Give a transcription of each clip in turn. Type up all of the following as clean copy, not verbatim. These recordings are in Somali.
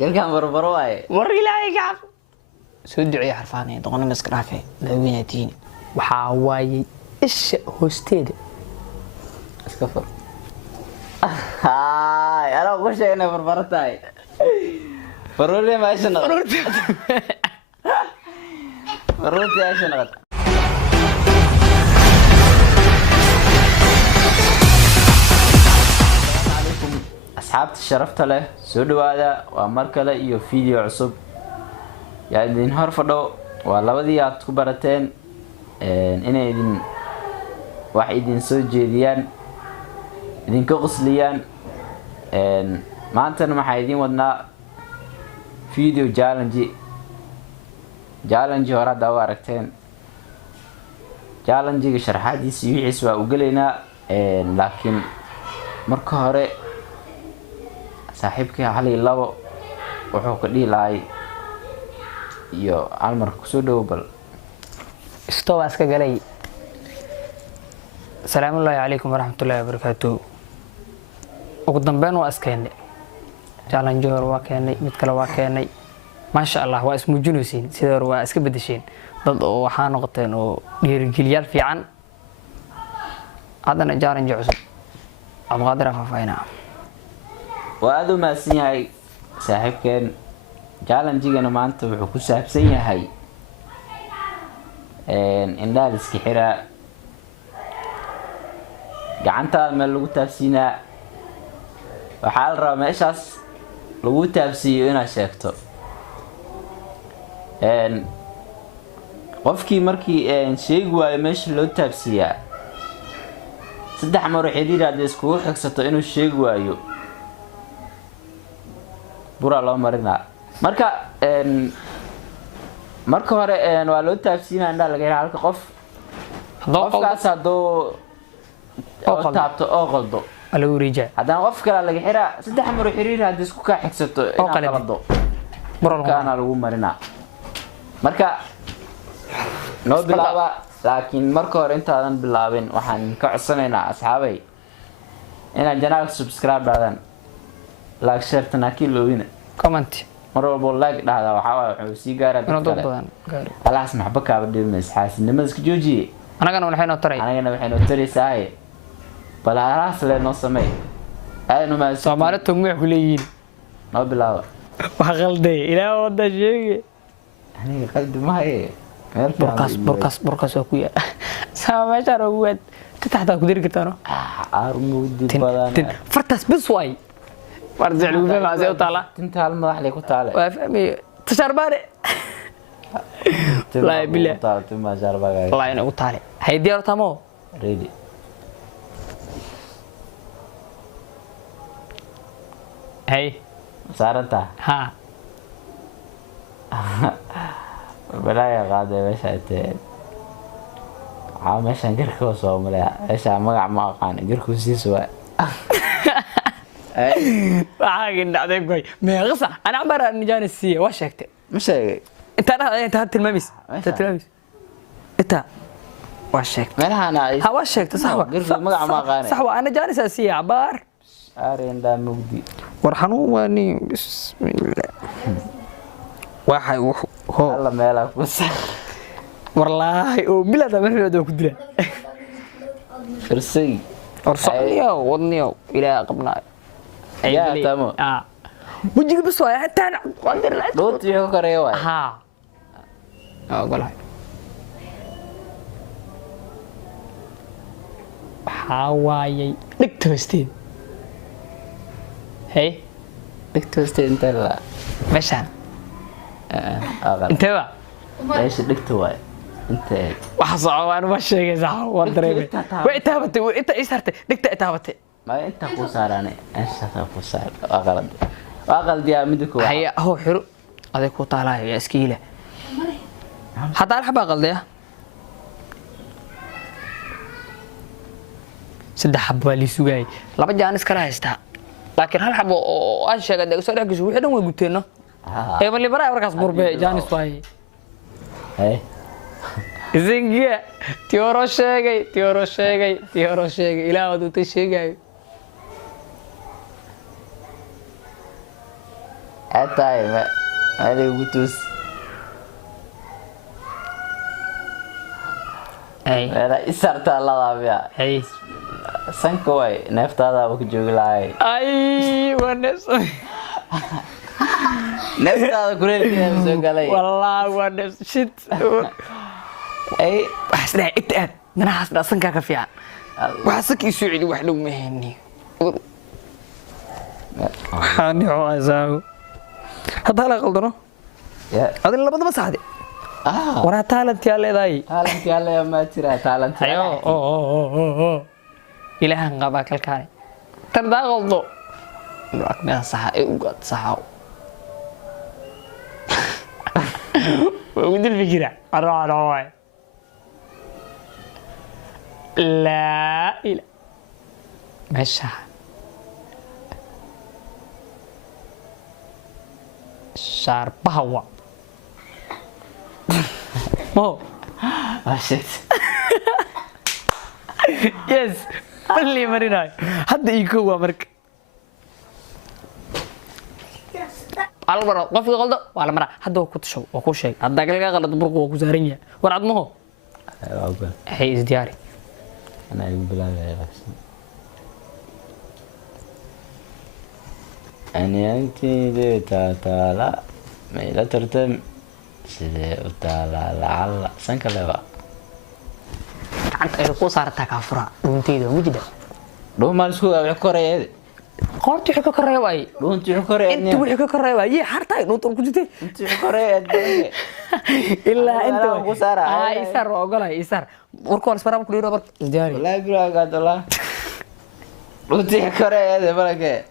قلقان بربرواي وري لا يقعد سودعي حرفاني دقنا مسكرافي داويناتين waxaa waaye isha hoosteeda iska fur ana ugu sheegnay barbartaay barbarre ma aysan barbarre aysan qad عليكم أصحاب الشرفت له سودو هذا ومركلة إيو فيديو عصب يعني نهار فدو والله كبرتين إن إذن واحد إذن سوجيديان إذن كغسليان ما أنتنا محايدين ودنا فيديو جالنجي ورا دواركتين جالنجي شرحاتي سيوحي سوا وقلينا لكن marka hore saaxiibkay xalay labo wuxuu ka dhiilay iyo almar ku soo dhawbal استوى اسكغلي السلام الله عليكم ورحمه الله وبركاته ugu dambeyn waa iskeenay challenge hor waa keenay mid kale waa keenay ma sha Allah waa ismuujinaysiin sida hor waa iska bedesheen dad oo waxa noqoteen oo dhiirigeliyal fiican hadana challenge cusub am qadar faafayna waadu ma sinyahay saaxiibkeen challenge-gana maanta wuxuu ku saabsan yahay indhaha iska xira gacantaada meel lagu taabsiinaa waxaa la rabaa meeshaas lagu taabsiiyo inaad sheegto qofkii markii sheegi waayo meesha loo taabsiiyaa saddex mar xiriir aad iskugu xigsato inuu sheegi waayo bura loo marinaa marka hore waa loo taabsiinaa indhaha laga helaa halka qofkaas hadduu taabto oo qaldo alagu riija haddana qof kale laga xiraa saddex mar xiriir haddii isku kaa xigsato inaad qaldo buralkaana lagu marinaa marka noo bilaaba laakiin marka hore intaadan bilaabin waxaan ka codsanaynaa asxaabay inaad janaalka subscribe dhaadaan like share tanaakiil loowina comment mar walbo like dhahda waxa wuxuu sii gaaraa dad kale alaas maxba kaaba dhilmays xaasinimada iska joojiye anagana waxaynu taraysaa bal alaas le noo samey aynu ma Soomaali tugmay ku leeyihiin noo bilaaba waxa qalday ilaa wada sheegay aniga qaldi ma haye burkas oo ku yaa saamaasha roogwad taxta ku diri kartaa armudi badan fartas bas way warjع lagu fahmaa soo taala inta hal madax leh ku taale waa fahmay tasharbaare la bila taale ma jarbaga la ina u taale hay diyaar tamo ready hay saaranta ha balaya qaade meeshaatee meeshaan garka soo malaya meesha magac ma aqaan garku siiso waa waxaan dhacday goy meeqasa ana amara nijaanisiye waa sheegtay ma sheegay inta tilmaamis waa sheegtay meelahaana ay waa sheegtay sax garka magac ma aqaan sax waa ana jaanisasiye abaar arenda mugdi war xanuun waani bismillah waxay ho alla meela ku sax wallahi oo bilada meelada ku dila firsay orsaaniyo wadniyo ilaa qabnaa يا تمام وجهي بس واي حتى انا قادر لا دوت يو كري واي ها اقول هاي حواي دكتوستين هي دكتوستين انت لا مشان اغلب انت بقى ايش دكتو واي انت وحصعوا انا ما شيء صح ودريبي واتابتي وانت ايش صرت دكت اتابتي ما انت قصاراني ايش قصار اغلب يا مدكو هي هو حلو هذاك هو طالع يا اسكيله حتى الحبا قلديه saddex xabo li sugay laba jaanis kala haysta laakiin hal xabo oo aan sheegay soo dhaxgisu wixii dhan way guteeno ee bali baraa markaas burbe jaanis waay izingiya tioro sheegay ilaa uu ta sheegay Atay ma ali gutus ay era isarta la laabya ay sanko way neeftaada ku joogi lahay ay wanas neeftaada kuleelkeeda soo galay wallahi wanas shit ay waxna inta nanaas sanka ka fiican waxa saki soo celi wax dhow mahani hani oo هذا لا قلدنا هذا اللي بدنا مساعدة ورا تالنت يا لداي تالنت يا لا ما ترى تالنت أيوه إلى هنقابا كالكاري ترى قلدو لك ما صح وقت صح ودي الفكرة أروح لا إله ماشي شار بهوا مو shit يس اللي مرينا هذا يكوا مرك على مرة قف غلط وعلى مرة هذا هو كتشو وكل شيء هذا قال غلط برق وكزارينيا ورعد ما هو هي ازدياري أنا أقول بلا غير أنا أنتي دي تالا ما إلا ترتم سيدي وتالا لعل سنك لبا أنت إذا قصار تكافرة أنتي ده وجدة لو ما نسوي أبي كوري قارتي حكا كريواي لو أنتي كوري أنت وحكا كريواي يي حرتاي نو تركو جتي أنتي كوري إلا أنت قصار إيسار وقلا إيسار وركو السبرام كل يوم برك إزدياري لا يقول هذا لا لو أنتي كوري هذا بركة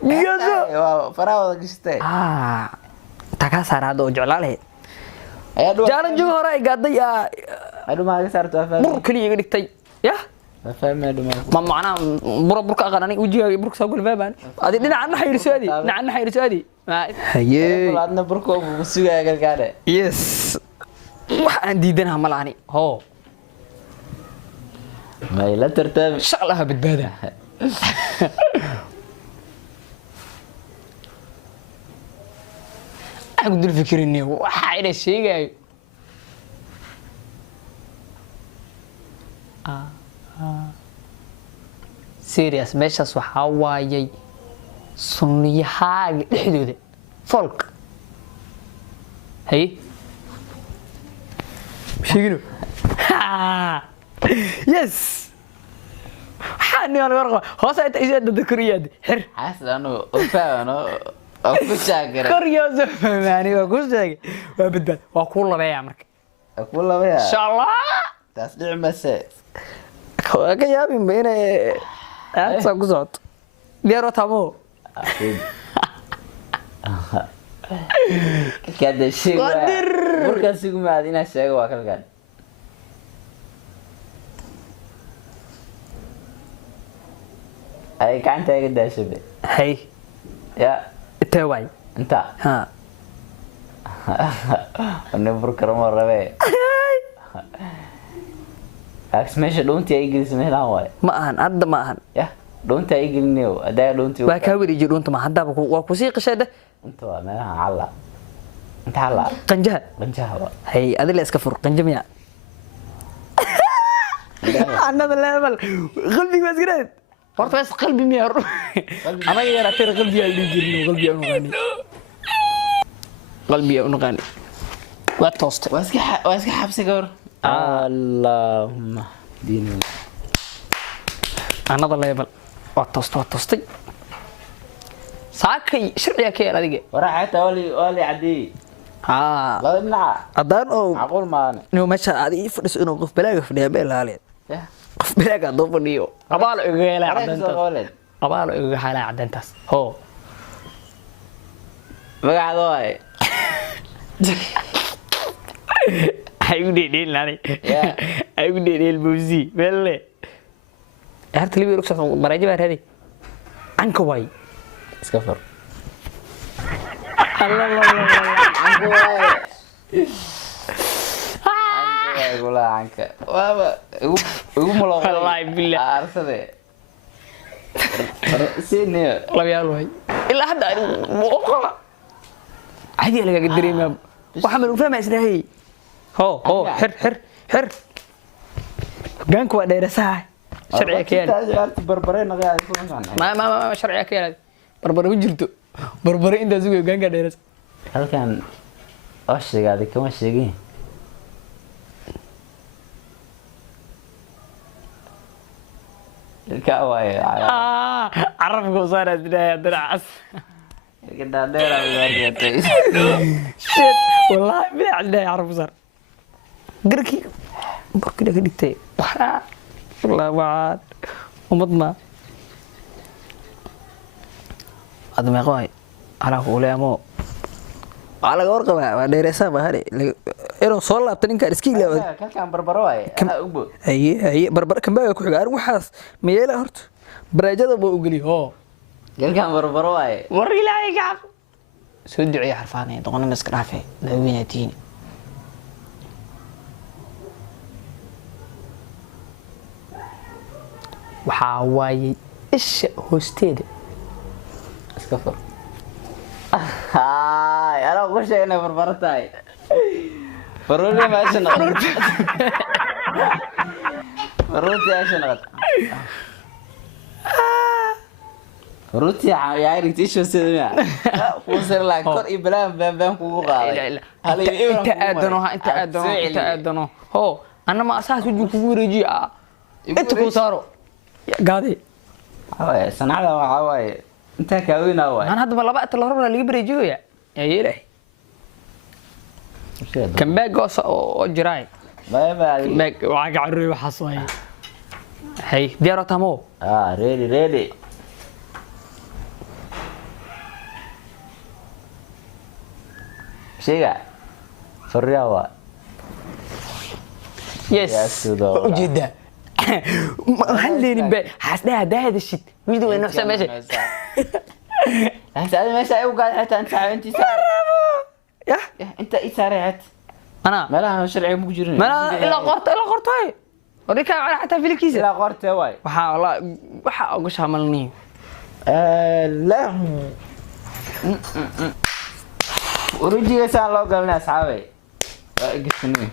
Biasa. Farawa giste. Taka sarado jolale. Aduh. Jalan juga orang gada ya. Aduh mah sar tu apa? Buruk kali digtai. Ya? Apa aduh mah. Ma macna buruk ka qanani uji buruk sabul baban. Adi dina anna hayr suadi. Na anna hayr suadi. Haye. Ladna buruk suga galgale. Yes. Waxaan diidanaha malaani. Ho. Ma ila tartab. Shaqlaha badbaada. أقول الفكر إني واحد الشيء جاي سيريس ماشى وحواي سنية حاجة حدودة فولك هي شنو يس حاني أنا ورقة خلاص أنت إيش أنت ذكريات حر حاسس أنه أفهم أكو شاكر كريوز فهماني وأكو شاكر وبدأ وأقول له بيا مرك أقول له بيا إن شاء الله تصديع مساء كيابين بينا أتصل قصات بيرو تامو كده شيء قدر بركة سيقوم هذين الشيء واكل كان أي كان تاجد ده شبه هي يا التواي أنت ها أنا بركة مرة بيه أكسمش دونتي أي جلس مهلا هواي ما أهن أرد ما أهن يا دونتي أي جلنيو أدا دونتي وكاوري يجي دونت ما حدا وكوسيق شده أنت ما علا أنت علا قنجها بنجها هي هذا اللي أسكفر قنجم يا أنا بالله قلبي بس قريت فرت بس قلبي مير أنا يا راتير قلبي اللي يجري قلبي أنغاني قلبي أنغاني واتوست واسك حبس كور اللهم ديني أنا ضل يبل واتوستي ساكي شرعي كي هذيك وراحت ولي عدي لا يمنع أدان أو معقول ما أنا إنه ماشى هذه يفرس إنه قف بلاقي في اليابان هالين قف بلاقي ضوء نيو قبال إجلا عدنتاس قبال إجلا عدنتاس هو بقى ضاي أيودي ديل ناني أيودي ديل بوزي بله هرت لي بيروح مراجع بره هذه عنك واي اسكفر الله الله الله عنك واي يقول عنك وابا يقوم الله والله بالله أرسله سيني laba yaal waay ilaa hadda muuqala عادي laga dareemaa waxa ma fahmaa isdhahay هو حر جانك وديرسها شرعيه كيال بربرين غير ما شرعيه كيال بربر وجرتو بربر انت سوق جانك ديرس هل كان اشيغ هذه كما شيغين الكاواي عرفكم صار درعس كده دير شيت والله بلا عندنا يعرف صار قركي بركي دغدتي والله وعاد ومضنا هذا ما قوي على قولامو على ورقه ديرسا بهري إنه صار لابت ninka iski leeyahay kan barbaro ay ana ugu ay barbar kan baa ku xigaan waxaas meela horta baraajada buu u gali ho kan barbaro ay war ilaahay gaaf soo ducay xarfaanay doqon iska dhaafay laawinatiin waxa waaye isha hoosteeda iska fur هاي انا اقول شيء انا بربرتاي فروني ما شنغل فروتي يا شنغل فروتي يا عيرك شو سيدنا وصير لك كور ابلام بان كوغو قاday هل انت ادنو هو انا ما اساس وجهي كوغو رجي انت كو صارو قاضي هاي سنعده waxa way inta ka weyn ah way aan hadba laba at la rabna laga bareejiyo ya yeelay kan bag oo jiray bag waxa gacaruy waxa soo hay diyaar tamo ready شيغا فرياوا يس وجدا هلين حسدها ده الشيء فيديو انه سمعت انت ماشي وقاعد حتى انت يا انت اي سارعت انا ما لها شرعي مو جيرين ما انا الا قرت هاي وريك على حتى في الكيس الا قرت واي waxa والله waxa ugu shamalni لا ورجي سان لو قالنا اصحابي قسني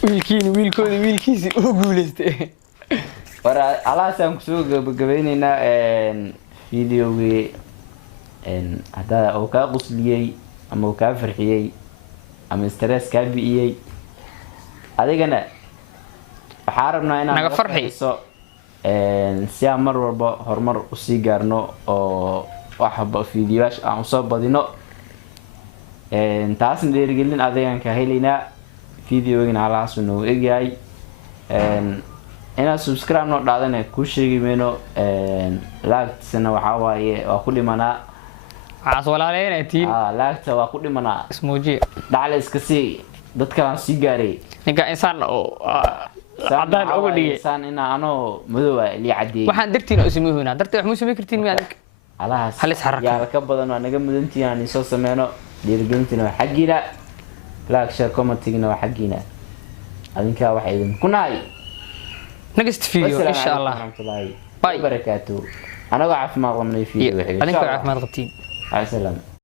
wiilkiisi oo guuleystay wara alaasaan ku soo gabagabeynayna fiidiyowi hada oo ka qusliyay ama oo ka farxiyay ama stress ka biyay adigana waxa rabnaa inaan naga farxiso si aan mar walba horumar u sii gaarno oo waxba fiidiyoosh aan soo badino taasna dhiirigelin adigan ka helaynaa فيديوغنا على سنو إيجاي أنا سبسكرايب نوع دادنا كل شيء منه لاكت سنة وحواي وكل منا عصولا علينا تين لاكت وكل منا اسمه جي دعالي اسكسي دت كلام سيجاري نكا إنسان أو عدان أولي إنسان إنا أنا مذوع اللي عدي وحن درتين اسمه هنا درت وحمو سمي كرتين مالك على هل يتحرك يا ركبنا أنا جم دنتي يعني سوس منه ديرجنتنا حقينا لاك شير كومنتينا وحقينا أذنك واحد كناي نقصت فيديو إن شاء الله باي بركاته أنا وعف ما ضمني فيديو أنا وعف ما ضغطين على السلامة